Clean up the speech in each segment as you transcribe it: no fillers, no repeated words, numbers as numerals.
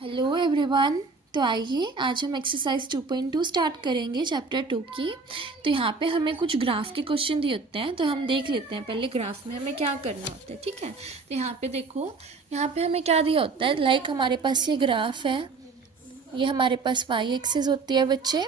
Hello everyone. तो आइए आज हम एक्सरसाइज 2.2 स्टार्ट करेंगे चैप्टर 2 की। तो यहाँ पे हमें कुछ ग्राफ के क्वेश्चन दिए होते हैं, तो हम देख लेते हैं पहले ग्राफ में हमें क्या करना होता है। ठीक है, तो यहाँ पे देखो, यहाँ पे हमें क्या दिया होता है। लाइक हमारे पास ये ग्राफ है, ये हमारे पास वाई एक्सिस होती है बच्चे,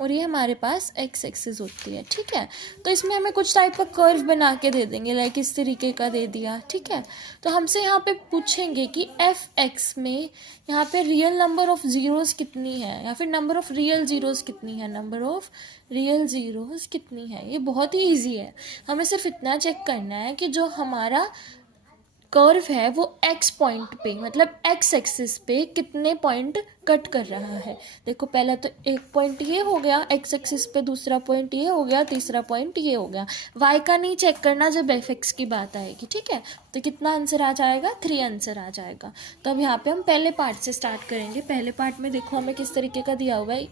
और ये हमारे पास एक्स एक्सिस होती है। ठीक है, तो इसमें हमें कुछ टाइप का कर्व बना के दे देंगे, लाइक इस तरीके का दे दिया। ठीक है, तो हमसे यहाँ पे पूछेंगे कि एफ एक्स में यहाँ पे रियल नंबर ऑफ ज़ीरोज़ कितनी है, या फिर नंबर ऑफ रियल ज़ीरोज़ कितनी है, नंबर ऑफ रियल ज़ीरोज़ कितनी है। ये बहुत ही ईजी है, हमें सिर्फ इतना चेक करना है कि जो हमारा कर्व है वो एक्स पॉइंट पे, मतलब एक्स एक्सिस पे कितने पॉइंट कट कर रहा है। देखो पहला तो एक पॉइंट ये हो गया एक्स एक्सिस पे, दूसरा पॉइंट ये हो गया, तीसरा पॉइंट ये हो गया। वाई का नहीं चेक करना जब एफ एक्स की बात आएगी। ठीक है, तो कितना आंसर आ जाएगा, 3 आंसर आ जाएगा। तो अब यहाँ पे हम पहले पार्ट से स्टार्ट करेंगे। पहले पार्ट में देखो हमें किस तरीके का दिया हुआ है।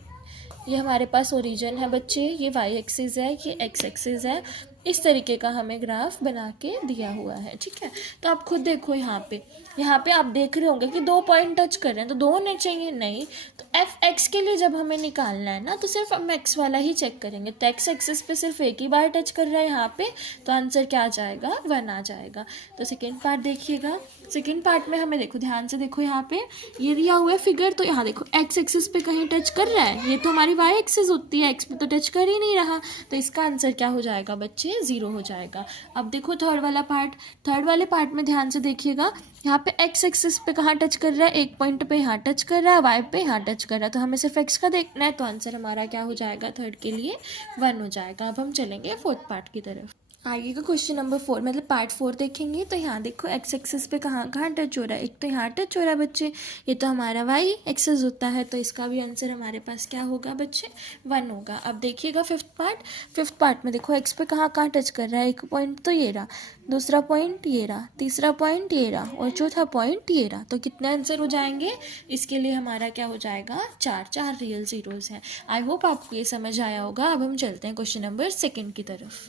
ये हमारे पास ओरिजिन है बच्चे, ये वाई एक्सिस है, ये एक्स एक्सिस है। इस तरीके का हमें ग्राफ बना के दिया हुआ है। ठीक है, तो आप खुद देखो यहाँ पे आप देख रहे होंगे कि 2 पॉइंट टच कर रहे हैं, तो 2 होने चाहिए नहीं। तो एफ एक्स के लिए जब हमें निकालना है ना, तो सिर्फ हम एक्स वाला ही चेक करेंगे। तो एक्स एक्सिस पे सिर्फ एक ही बार टच कर रहा है यहाँ पे, तो आंसर क्या आ जाएगा, 1 आ जाएगा। तो सेकेंड पार्ट देखिएगा। सेकेंड पार्ट में हमें देखो, ध्यान से देखो, यहाँ पे ये दिया हुआ है फिगर, तो यहाँ देखो एक्स एक्सिस पे कहीं टच कर रहा है, ये तो हमारी वाई एक्सिस होती है, एक्स पे तो टच कर ही नहीं रहा। तो इसका आंसर क्या हो जाएगा बच्चे, 0 हो जाएगा। अब देखो थर्ड वाला पार्ट, थर्ड वाले पार्ट में ध्यान से देखिएगा, यहाँ पे एक्स एक्सिस पे कहाँ टच कर रहा है, एक पॉइंट पे यहाँ टच कर रहा है, वाई पे यहाँ टच कर रहा है, तो हमें सिर्फ एक्स का देखना है। तो आंसर हमारा क्या हो जाएगा, थर्ड के लिए 1 हो जाएगा। अब हम चलेंगे फोर्थ पार्ट की तरफ। आगे का क्वेश्चन नंबर 4 मतलब पार्ट 4 देखेंगे। तो यहाँ देखो एक्स एक्सिस पे कहाँ कहाँ टच हो रहा है, एक तो यहाँ टच हो रहा है बच्चे, ये तो हमारा वाई एक्सिस होता है, तो इसका भी आंसर हमारे पास क्या होगा बच्चे, 1 होगा। अब देखिएगा फिफ्थ पार्ट। फिफ्थ पार्ट में देखो एक्स पे कहाँ कहाँ टच कर रहा है, एक पॉइंट तो ये रहा, दूसरा पॉइंट ये रहा, तीसरा पॉइंट ये रहा, और चौथा पॉइंट ये रहा। तो कितने आंसर हो जाएंगे, इसके लिए हमारा क्या हो जाएगा, 4 रियल ज़ीरोज़ हैं। आई होप आपको ये समझ आया होगा। अब हम चलते हैं क्वेश्चन नंबर 2 की तरफ।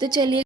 तो चलिए